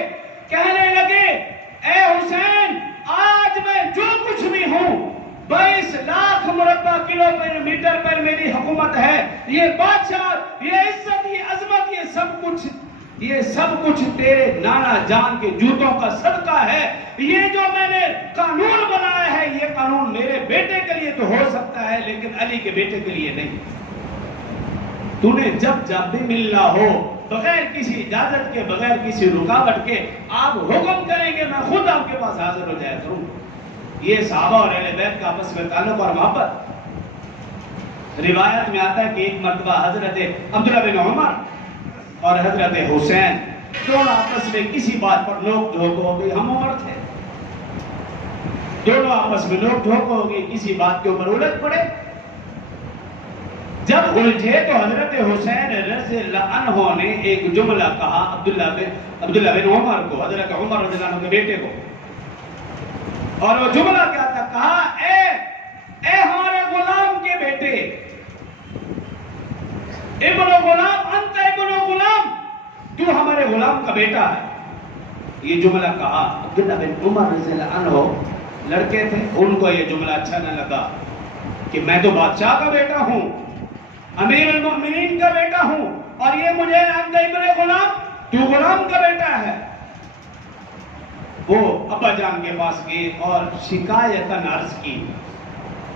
کہنے لگے اے حسین، آج میں جو کچھ بھی ہوں 22 لاکھ مربع کلومیٹر پر میری حکومت ہے، یہ بادشاہ، یہ عزت، یہ عظمت، یہ سب کچھ تیرے نانا جان کے جوتوں کا صدقہ ہے۔ یہ جو میں نے قانون بنایا ہے، یہ قانون میرے بیٹے کے لیے تو ہو سکتا ہے لیکن علی کے بیٹے کے لیے نہیں۔ تو نے جب بھی ملنا ہو بغیر کسی اجازت کے، بغیر کسی رکاوٹ کے آپ حکم کریں گے، میں خود آپ کے پاس حاضر ہو جایا کروں۔ یہ صحابہ اور اہل بیت کا آپس میں تعلق اور محبت۔ روایت میں آتا ہے کہ ایک مرتبہ حضرت عبداللہ بن عمر اور حضرت حسین دونوں آپس میں کسی بات پر نوک جھوک ہو گئی، ہم عمر تھے، دونوں آپس میں نوک جھوک ہو گئی، کسی بات کے اوپر الجھ پڑے۔ جب الجھے تو حضرت حسین رضی اللہ عنہ نے ایک جملہ کہا عبداللہ بن عمر کو، حضرت عمر رضی اللہ عنہ کے بیٹے کو، اور وہ جملہ کیا تھا؟ کہا اے ہمارے غلام کے بیٹے، ابن غلام، انت ابن غلام، تو ہمارے غلام کا بیٹا ہے۔ یہ جملہ کہا عبداللہ بن عمر رضی اللہ عنہ لڑکے تھے، ان کو یہ جملہ اچھا نہ لگا کہ میں تو بادشاہ کا بیٹا ہوں، امیر المؤمنین کا بیٹا ہوں، اور یہ مجھے انت ابن غلام، تو غلام کا بیٹا ہے۔ وہ ابا جان کے پاس گئے اور شکایتاً عرض کی،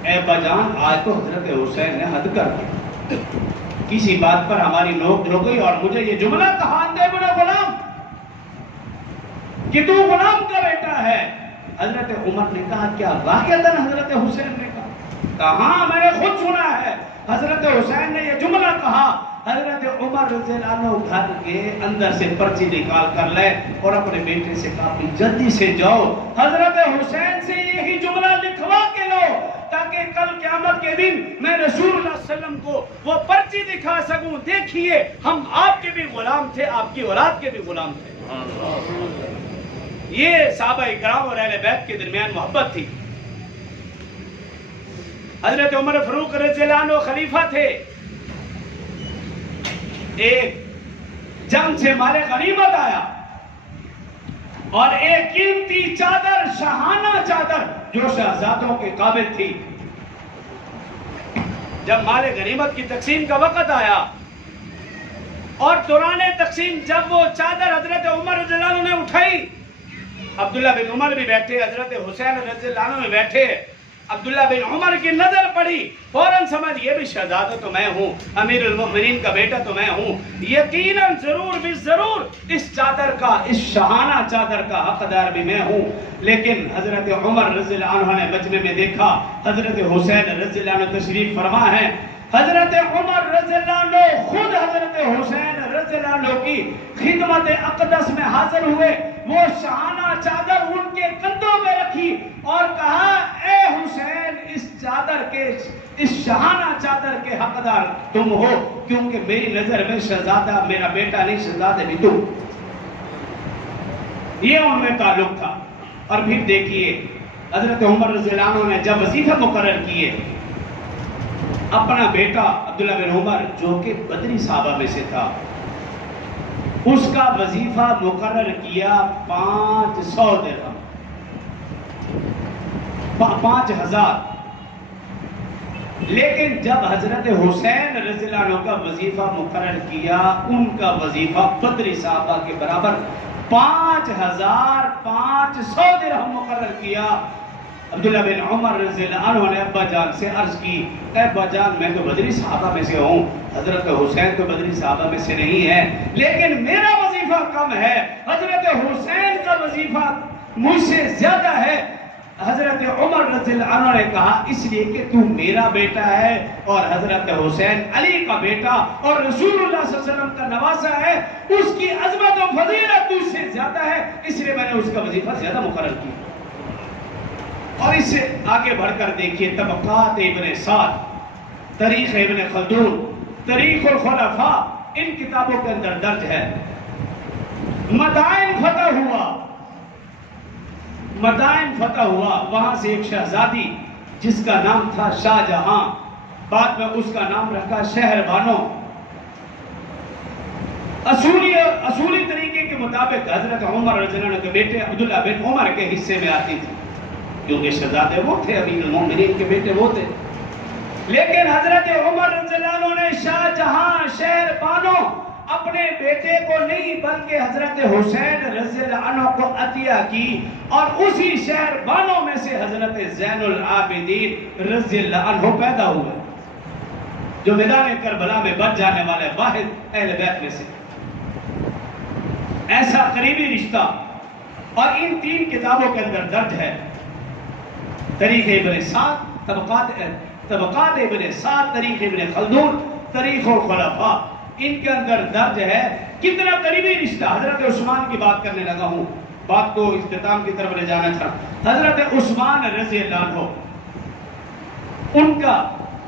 اے ابا جان، آج تو حضرت حسین نے حد کر دی، کسی بات پر ہماری نوک ہو گئی اور مجھے یہ جملہ کہا، اندے بڑا غلام، کہ تو غلام کا بیٹا ہے۔ حضرت عمر نے کہا، کیا واقعتاً حضرت حسین نے کہا؟ ہاں، میں نے خود سنا ہے، حضرت حسین نے یہ جملہ کہا۔ حضرت عمر رضی اللہ عنہ گھر کے اندر سے پرچی نکال کر لے اور اپنے بیٹے سے کہا، جلدی سے جاؤ حضرت حسین سے یہی جملہ لکھوا کے لو، تاکہ کل قیامت کے دن میں رسول اللہ صلی اللہ علیہ وسلم کو وہ پرچی دکھا سکوں، دیکھیے ہم آپ کے بھی غلام تھے، آپ کی اولاد کے بھی غلام تھے۔ یہ صحابہ اکرام اور اہل بیت کے درمیان محبت تھی۔ حضرت عمر فاروق رضی اللہ عنہ خلیفہ تھے، ایک جنگ سے مال غنیمت آیا اور ایک قیمتی چادر، شاہانہ چادر جو شہزادوں کے قابل تھی، جب مال غنیمت کی تقسیم کا وقت آیا اور دوران تقسیم جب وہ چادر حضرت عمر رضی اللہ عنہ نے اٹھائی، عبداللہ بن عمر بھی بیٹھے، حضرت حسین رضی اللہ عنہ میں بیٹھے، عبداللہ بن عمر کی نظر پڑی، فوراً سمجھ یہ بھی شہزادہ تو میں ہوں، امیر المؤمنین کا بیٹا تو میں ہوں، یقیناً ضرور بھی ضرور اس چادر کا، اس شاہانہ چادر کا حقدار بھی میں ہوں۔ لیکن حضرت عمر رضی اللہ عنہ نے مجمع میں دیکھا حضرت حسین رضی اللہ عنہ تشریف فرما ہے، حضرت عمر رضی اللہ عنہ خود حضرت حسین رضی اللہ عنہ کی خدمت اقدس میں حاضر ہوئے، وہ شاہانہ چادر ان کے کندھوں پہ رکھی اور کہا، اے حسین، اس چادر کے، اس شاہانہ چادر کے حقدار تم ہو، کیونکہ میری نظر میں شہزادہ میرا بیٹا نہیں، شہزادہ بھی تم۔ یہ ان میں تعلق تھا۔ اور پھر دیکھیے حضرت عمر رضی اللہ عنہ نے جب وظیفہ مقرر کیے، اپنا بیٹا عبداللہ بن عمر جو کہ بدری صحابہ میں سے تھا، اس کا وظیفہ مقرر کیا 500 درہم، 5000۔ لیکن جب حضرت حسین رضی اللہ عنہ کا وظیفہ مقرر کیا، ان کا وظیفہ بدری صحابہ کے برابر 5500 درہم مقرر کیا۔ عبداللہ بن عمر رضی اللہ عنہ نے ابا جان سے عرض کی، اے ابا جان، میں تو بدری صحابہ میں سے ہوں، حضرت حسین تو بدری صحابہ میں سے نہیں ہے، لیکن میرا وظیفہ کم ہے، حضرت حسین کا وظیفہ مجھ سے زیادہ ہے۔ حضرت عمر رضی اللہ عنہ نے کہا، اس لیے کہ تو میرا بیٹا ہے اور حضرت حسین علی کا بیٹا اور رسول اللہ صلی اللہ علیہ وسلم کا نواسا ہے، اس کی عظمت و فضیلت تجھ سے زیادہ ہے، اس لیے میں نے اس کا وظیفہ زیادہ مقرر کیا۔ اور اس سے آگے بڑھ کر دیکھیے طبقات ابن سعد، تاریخ ابن خلدون، تاریخ الخلفاء، ان کتابوں کے اندر درج ہے، مدائن فتح ہوا، مدائن فتح ہوا، وہاں سے ایک شہزادی جس کا نام تھا شاہ جہاں، بعد میں اس کا نام رکھا شہر بانو، اصولی طریقے کے مطابق حضرت عمر رضی اللہ عنہ کے بیٹے عبداللہ بن عمر کے حصے میں آتی تھی، کیونکہ شہزادے وہ تھے، امیر المومنین کے بیٹے وہ تھے۔ لیکن حضرت عمر رضی اللہ عنہ نے شاہ جہاں، شہر بانو اپنے بیٹے کو نہیں بلکہ حضرت حسین رضی اللہ عنہ کو عطیہ کی، اور اسی شہر بانو میں سے حضرت زین العابدین رضی اللہ عنہ پیدا ہوئے، جو میدان کربلا میں بچ جانے والے واحد اہل بیت میں سے۔ ایسا قریبی رشتہ، اور ان 3 کتابوں کے اندر درج ہے، تاریخ ابن سعد، طبقات ابن سعد، تاریخ ابن خلدون، تاریخ الخلفاء، ان کے اندر درج ہے کتنا قریبی رشتہ۔ حضرت عثمان کی بات کرنے لگا ہوں، بات کو اختتام کی طرف لے جانا تھا۔ حضرت عثمان رضی اللہ عنہ، ان کا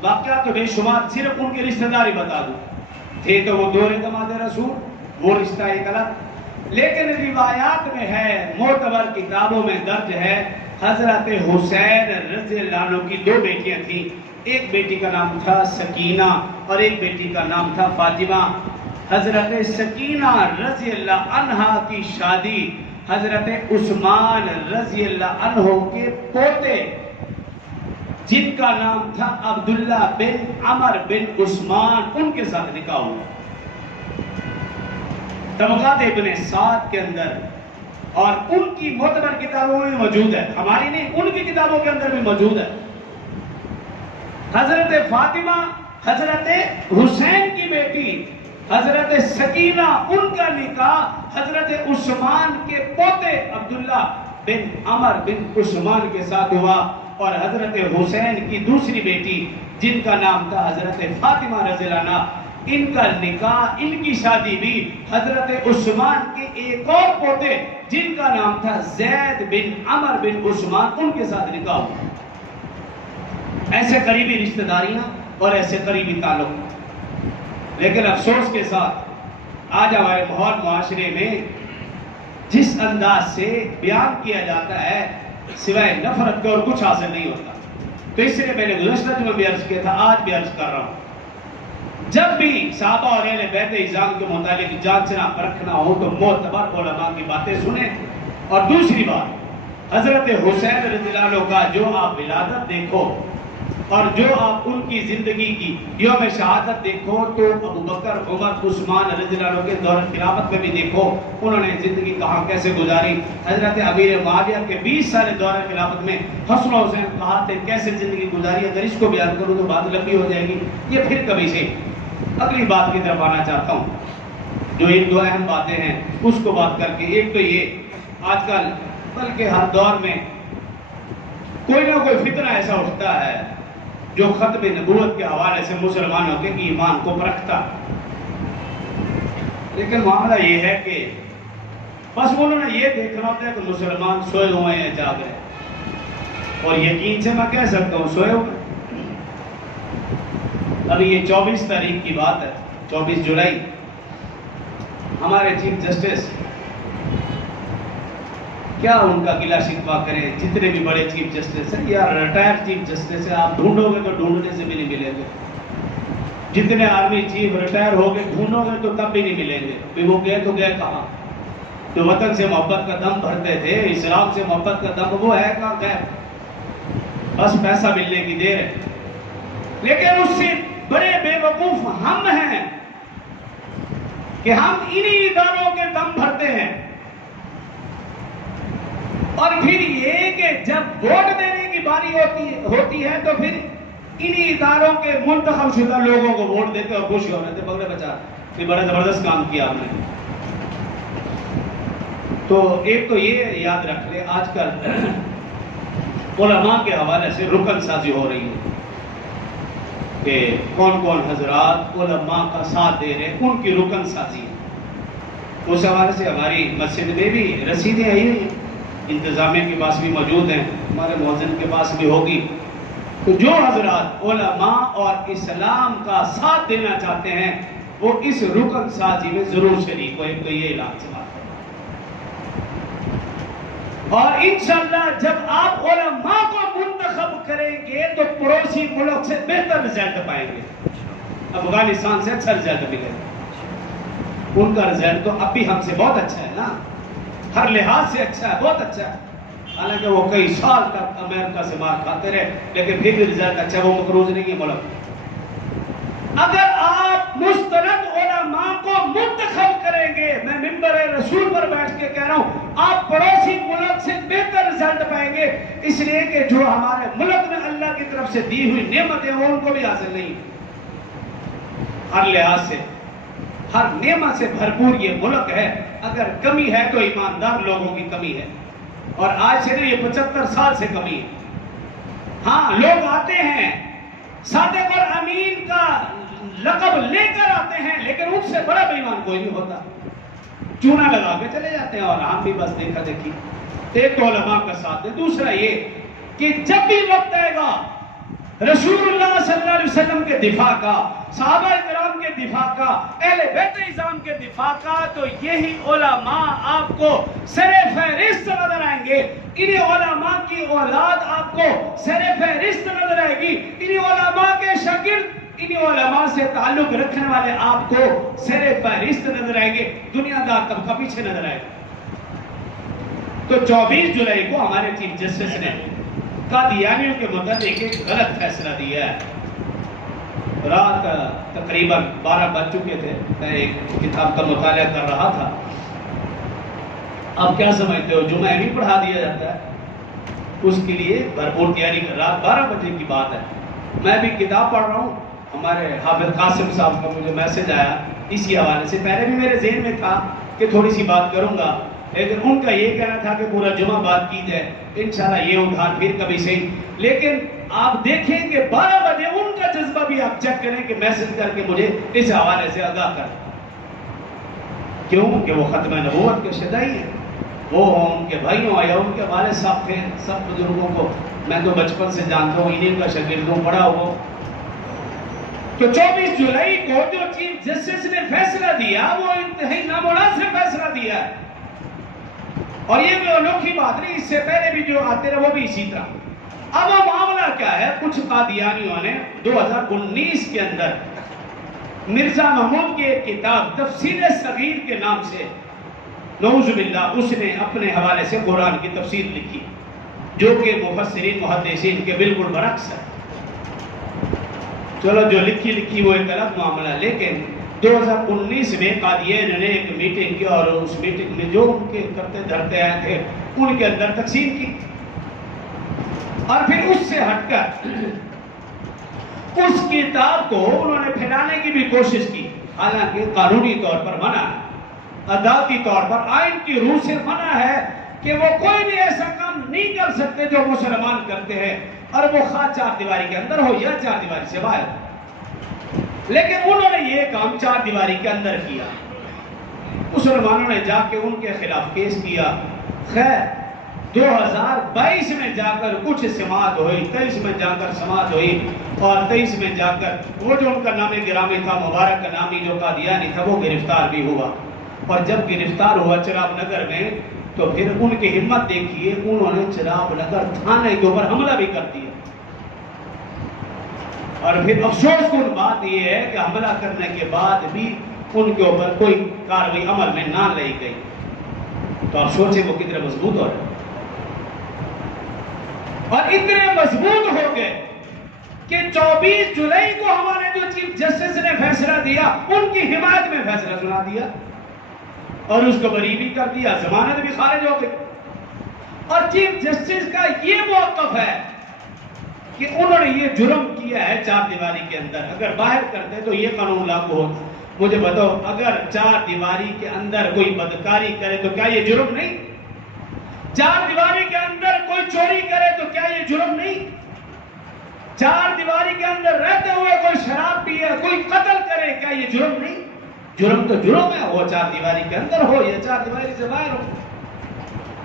واقعہ تو بے شمار، صرف ان کی رشتہ داری بتا دوں، تھے تو وہ 2 داماد رسول، وہ رشتہ ایک الگ، لیکن روایات میں ہے، معتبر کتابوں میں درج ہے، حضرت حسین رضی اللہ عنہ کی 2 بیٹیاں تھیں، ایک بیٹی کا نام تھا سکینہ اور ایک بیٹی کا نام تھا فاطمہ۔ حضرت سکینہ رضی اللہ عنہ کی شادی حضرت عثمان رضی اللہ عنہ کے پوتے، جن کا نام تھا عبداللہ بن عمر بن عثمان، ان کے ساتھ نکاح ہوا۔ طبقات ابن سعد کے اندر اور ان کی معتبر کتابوں میں موجود ہے، ہماری نہیں، ان کی کتابوں کے اندر بھی موجود ہے۔ حضرت فاطمہ حضرت حسین کی بیٹی حضرت سکینہ، ان کا نکاح حضرت عثمان کے پوتے عبداللہ بن عمر بن عثمان کے ساتھ ہوا، اور حضرت حسین کی دوسری بیٹی جن کا نام تھا حضرت فاطمہ رضی اللہ عنہا، ان کا نکاح، ان کی شادی بھی حضرت عثمان کے ایک اور پوتے جن کا نام تھا زید بن عمر بن عثمان، ان کے ساتھ نکاح ہوا۔ ایسے قریبی رشتہ داریاں اور ایسے قریبی تعلق، لیکن افسوس کے ساتھ آج ہمارے ماحول معاشرے میں جس انداز سے بیان کیا جاتا ہے سوائے نفرت کے اور کچھ حاصل نہیں ہوتا۔ تو اس لیے میں نے گزشتہ جمعہ بھی عرض کیا تھا، آج بھی عرض کر رہا ہوں، جب بھی صحابہ اور اہل بیت اعظام کے متعلق جانچنا پرکھنا ہو تو معتبر علماء کی باتیں سنیں۔ اور دوسری بات، حضرت حسین رضی اللہ عنہ کا جو آپ ولادت دیکھو اور جو آپ ان کی زندگی کی یوم شہادت دیکھو تو ابو بکر، عمر، عثمان رضی اللہ عنہ کے دور خلافت میں بھی دیکھو انہوں نے زندگی کہاں کیسے گزاری۔ حضرت امیر معاویہ کے 20 سال دور خلافت میں حسن و حسین کہاں تھے، کیسے زندگی گزاری۔ اگر اس کو بیان کروں تو بات لمبی ہو جائے گی، یہ پھر کبھی سے اگلی بات کی طرف آنا چاہتا ہوں، جو ایک دو اہم باتیں ہیں اس کو بات کر کے۔ ایک تو یہ، آج کل بلکہ ہر دور میں کوئی نہ کوئی فتنہ ایسا اٹھتا ہے جو ختم نبوت کے حوالے سے مسلمانوں کے ایمان کو پرکھتا، لیکن معاملہ یہ ہے کہ بس انہوں نے یہ دیکھنا ہوتا ہے کہ مسلمان سوئے ہوئے ہیں جاگ رہے ہیں، اور یقین سے میں کہہ سکتا ہوں سوئے ہوئے۔ ابھی یہ 24 تاریخ کی بات ہے، 24 جولائی، ہمارے چیف جسٹس، کیا ان کا گلہ شکوہ کریں، جتنے بھی بڑے چیف جسٹس ہیں یا ریٹائر چیف جسٹس ہیں، آپ ڈھونڈو گے تو ڈھونڈنے سے بھی نہیں ملیں گے۔ جتنے آرمی چیف ریٹائر ہو گئے ڈھونڈو گے تو تب بھی نہیں ملیں گے، پھر وہ گئے تو گئے کہاں؟ جو وطن سے محبت کا دم بھرتے تھے، اسلام سے محبت کا دم، وہ ہے کہاں گئے؟ بس پیسہ ملنے کی دیر ہے۔ لیکن اس سے بڑے بے وقوف ہم ہیں کہ ہم انہی اداروں کے دم بھرتے ہیں، اور پھر یہ کہ جب ووٹ دینے کی باری ہوتی ہے تو پھر انہی اداروں کے منتخب شدہ لوگوں کو ووٹ دیتے اور خوش ہو رہے تھے، بگڑے بچا کہ بڑا زبردست کام کیا ہم نے۔ تو ایک تو یہ یاد رکھ لیں، آج کل علماء کے حوالے سے رکن سازی ہو رہی ہے کہ کون کون حضرات علماء کا ساتھ دے رہے ہیں، ان کی رکن سازی ہے۔ اس حوالے سے ہماری مسجد میں بھی رسیدیں آئی ہوئی ہیں، انتظامیہ کے پاس بھی موجود ہیں، ہمارے مؤذن کے پاس بھی ہوگی۔ تو جو حضرات علماء اور اسلام کا ساتھ دینا چاہتے ہیں وہ اس رکن سازی میں ضرور شریک ہو، ایک تو یہ اعلان سے بات ہے۔ اور انشاءاللہ جب آپ علماء کو منتخب کریں گے تو پڑوسی ملک سے بہتر رزلٹ پائیں گے، افغانستان سے اچھا رزلٹ ملے گا۔ ان کا رزلٹ تو اب بھی ہم سے بہت اچھا ہے نا، ہر لحاظ سے اچھا ہے، بہت اچھا ہے، حالانکہ وہ کئی سال تک امریکہ سے مار کھاتے رہے لیکن پھر بھی رزلٹ اچھا ہے، وہ مقروض نہیں ہے ملک۔ اگر آپ مستند علماء کو منتخب کریں گے، میں منبر رسول پر بیٹھ کے کہہ رہا ہوں، آپ پڑوسی ملک سے بہتر رزلٹ پائیں گے، اس لیے کہ جو ہمارے ملک میں اللہ کی طرف سے دی ہوئی نعمتیں وہ ان کو بھی حاصل نہیں، ہر لحاظ سے ہر نعمت سے بھرپور یہ ملک ہے۔ اگر کمی ہے تو ایماندار لوگوں کی کمی ہے، اور آج سے نہیں، یہ 75 سال سے کمی ہے۔ ہاں لوگ آتے ہیں، صادق اور امین کا لقب لے کر آتے ہیں، لیکن ان سے بڑا بے ایمان کوئی نہیں ہوتا، چونا لگا کے چلے جاتے ہیں، اور ہم بھی بس دیکھا دیکھی۔ ایک تو علماء کا ساتھ ہے، دوسرا یہ کہ جب بھی وقت آئے گا رسول اللہ صلی اللہ علیہ وسلم کے دفاع کا، صحابہ کرام کے دفاع کا، اہل بیت اعظام کے دفاع کا، تو یہی علماء آپ کو سر فہرست نظر آئیں گے، انہی علماء کی اولاد آپ کو سر فہرست نظر آئے گی، انہی علماء کے شاگرد، انہی علماء سے تعلق رکھنے والے آپ کو سر فہرست نظر آئیں گے، دنیا دار طبقہ پیچھے نظر آئے گا۔ تو 24 جولائی کو ہمارے چیف جسٹس نے قادیانیوں کے متعلق ایک غلط فیصلہ دیا ہے۔ رات تقریباً 12 بج چکے تھے، میں ایک کتاب کا مطالعہ کر رہا تھا، آپ کیا سمجھتے ہو جمعہ نہیں پڑھا دیا جاتا ہے؟ اس کے لیے بھرپور تیاری کر. رات 12 بجے کی بات ہے. میں بھی کتاب پڑھ رہا ہوں. ہمارے حافظ قاسم صاحب کا مجھے میسج آیا اسی حوالے سے. پہلے بھی میرے ذہن میں تھا کہ تھوڑی سی بات کروں گا، لیکن ان کا یہ کہنا تھا کہ پورا جمعہ بات کی جائے. انشاءاللہ یہ ادھار پھر کبھی صحیح. لیکن آپ دیکھیں کہ 12 بجے ان کا جذبہ بھی آپ چیک کریں کہ میسج کر کے مجھے اس حوالے سے آگاہ کر. کیوں کہ وہ ختم نبوت کے شدائی ہیں. وہ ان کے بھائیوں یا ان کے والد صاحب تھے. سب بزرگوں کو میں تو بچپن سے جانتا ہوں، انہیں کا شاگرد ہوں، پڑھا ہوا. تو 24 جولائی کو جو چیف جسٹس نے فیصلہ دیا وہ انتہائی نامناسب فیصلہ دیا ہے. اور یہ بھی انوکھی بات نہیں، اس سے پہلے بھی جو آتے رہے وہ بھی اسی طرح. اب وہ معاملہ کیا ہے؟ کچھ قادیانیوں نے 2019 کے اندر مرزا محمود کی ایک کتاب تفسیر صغیر کے نام سے، نعوذ باللہ، اس نے اپنے حوالے سے قرآن کی تفسیر لکھی جو کہ مفسرین محدثین کے بالکل برعکس ہے. چلو جو لکھی وہ ایک الگ معاملہ. لیکن 2019 میں قادیان نے ایک میٹنگ کی اور اس میٹنگ میں جو ان کے کرتے دھرتے آئے تھے ان کے اندر تقسیم کی. اور پھر اس سے ہٹ کر اس کتاب کو انہوں نے پھیلانے کی بھی کوشش کی. حالانکہ قانونی طور پر منع ہے، عدالتی طور پر آئین کی روح سے منع ہے کہ وہ کوئی بھی ایسا کام نہیں کر سکتے جو مسلمان کرتے ہیں، اور وہ خواہ 4 دیواری کے اندر ہو یا 4 دیواری سے باہر. لیکن انہوں نے یہ کام 4 دیواری کے اندر کیا. مسلمانوں نے جا کے ان کے خلاف کیس کیا. خیر 2022 میں جا کر کچھ سماعت ہوئی، 23 میں جا کر سماعت ہوئی، اور 23 میں جا کر وہ جو ان کا نام گرامی تھا، مبارک کا نامی جو قادیانی تھا، وہ گرفتار بھی ہوا. اور جب گرفتار ہوا چراب نگر میں تو پھر ان کی ہمت دیکھیے، انہوں نے چراب نگر تھانے کے اوپر حملہ بھی کر دیا. اور پھر افسوس کن بات یہ ہے کہ حملہ کرنے کے بعد بھی ان کے اوپر کوئی کارروائی عمل میں نہ لائی گئی. تو آپ سوچیں وہ کتنے مضبوط ہو رہے، اور اتنے مضبوط ہو گئے کہ 24 جولائی کو ہمارے جو چیف جسٹس نے فیصلہ دیا ان کی حمایت میں فیصلہ سنا دیا اور اس کو بری بھی کر دیا، ضمانت بھی خارج ہو گئی. اور چیف جسٹس کا یہ موقف ہے کہ انہوں نے یہ جرم کیا ہے 4 دیواری کے اندر. اگر باہر کرتے تو یہ قانون لاگو ہوتا. مجھے بتاؤ، اگر 4 دیواری کے اندر کوئی بدکاری کرے تو کیا یہ جرم نہیں؟ 4 دیواری کے اندر کوئی چوری کرے تو کیا یہ جرم نہیں؟ 4 دیواری کے اندر رہتے ہوئے کوئی شراب پیے، کوئی قتل کرے، کیا یہ جرم نہیں؟ جرم تو جرم ہے، وہ 4 دیواری کے اندر ہو یا 4 دیواری سے باہر ہو.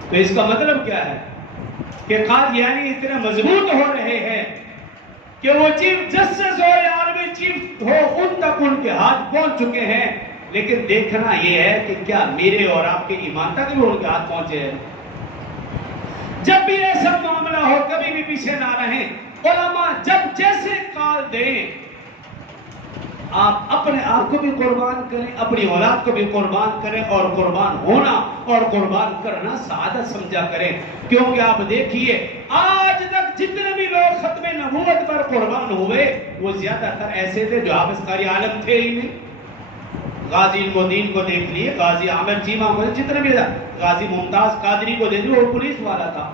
تو اس کا مطلب کیا ہے کہ قادیانی اتنے مضبوط ہو رہے ہیں کہ وہ چیف جسٹس ہو یا آرمی چیف ہو، ان تک ان کے ہاتھ پہنچ چکے ہیں. لیکن دیکھنا یہ ہے کہ کیا میرے اور آپ کے ایمان تک بھی ان کے ہاتھ پہنچے ہیں. جب بھی ایسا معاملہ ہو کبھی بھی پیچھے نہ رہیں. علماء جب جیسے کال دیں آپ اپنے آپ کو بھی قربان کریں، اپنی اولاد کو بھی قربان کریں، اور قربان ہونا اور قربان کرنا سعادت سمجھا کریں. کیونکہ آپ دیکھیے آج تک جتنے بھی لوگ ختم نبوت پر قربان ہوئے وہ زیادہ تر ایسے تھے جو حافظ قاری عالم تھے ہی نہیں. غازی المدین کو دیکھ لیے، غازی عامر چیمہ کو، جتنے بھی غازی ممتاز قادری کو دیکھ لیے، وہ پولیس والا تھا.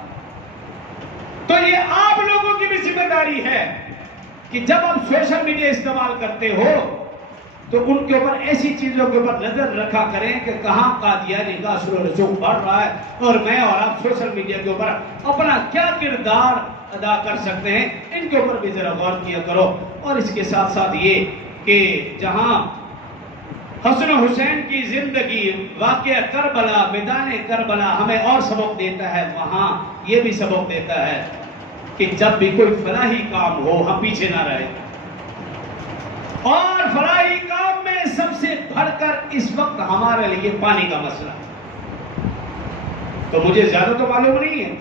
تو یہ آپ لوگوں کی بھی ذمہ داری ہے کہ جب آپ سوشل میڈیا استعمال کرتے ہو تو ان کے اوپر ایسی چیزوں کے اوپر نظر رکھا کریں کہ کہاں قادیانی کا اثر و رسوخ بڑھ رہا ہے، اور میں اور آپ سوشل میڈیا کے اوپر اپنا کیا کردار ادا کر سکتے ہیں، ان کے اوپر بھی ذرا غور کیا کرو. اور اس کے ساتھ ساتھ یہ کہ جہاں حسن حسین کی زندگی، واقعہ کربلا، میدان کربلا ہمیں اور سبق دیتا ہے، وہاں یہ بھی سبق دیتا ہے کہ جب بھی کوئی فلاحی کام ہو ہم پیچھے نہ رہے. اور فلاحی کام میں سب سے بڑھ کر اس وقت ہمارے لیے پانی کا مسئلہ. تو مجھے زیادہ تو معلوم نہیں ہے،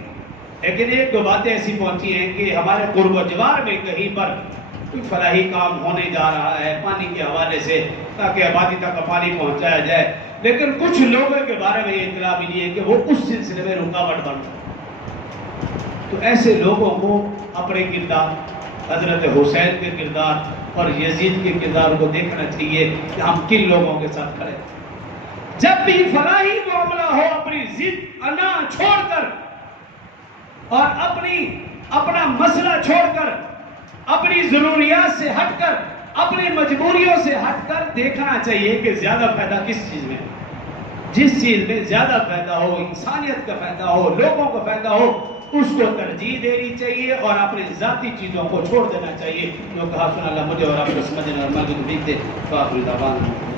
لیکن 1-2 باتیں ایسی پہنچی ہیں کہ ہمارے قرب و جوار میں کہیں پر کوئی فلاحی کام ہونے جا رہا ہے پانی کے حوالے سے، تاکہ آبادی تک پانی پہنچایا جائے. لیکن کچھ لوگوں کے بارے میں یہ اطلاع بھی نہیں ہے کہ وہ اس سلسلے میں رکاوٹ بن رہا ہے. تو ایسے لوگوں کو اپنے کردار، حضرت حسین کے کردار اور یزید کے کردار کو دیکھنا چاہیے کہ ہم کن لوگوں کے ساتھ کھڑے. جب بھی فلاحی معاملہ ہو اپنی ضد انا چھوڑ کر اور اپنا مسئلہ چھوڑ کر اپنی ضروریات سے ہٹ کر اپنی مجبوریوں سے ہٹ کر دیکھنا چاہیے کہ زیادہ فائدہ کس چیز میں، جس چیز میں زیادہ فائدہ ہو، انسانیت کا فائدہ ہو، لوگوں کا فائدہ ہو، اس کو ترجیح دینی چاہیے اور اپنی ذاتی چیزوں کو چھوڑ دینا چاہیے. جو کہا سنا اللہ مجھے اور آپ کو سمجھنے اور عمل کی توفیق دے. وآخر دعوانا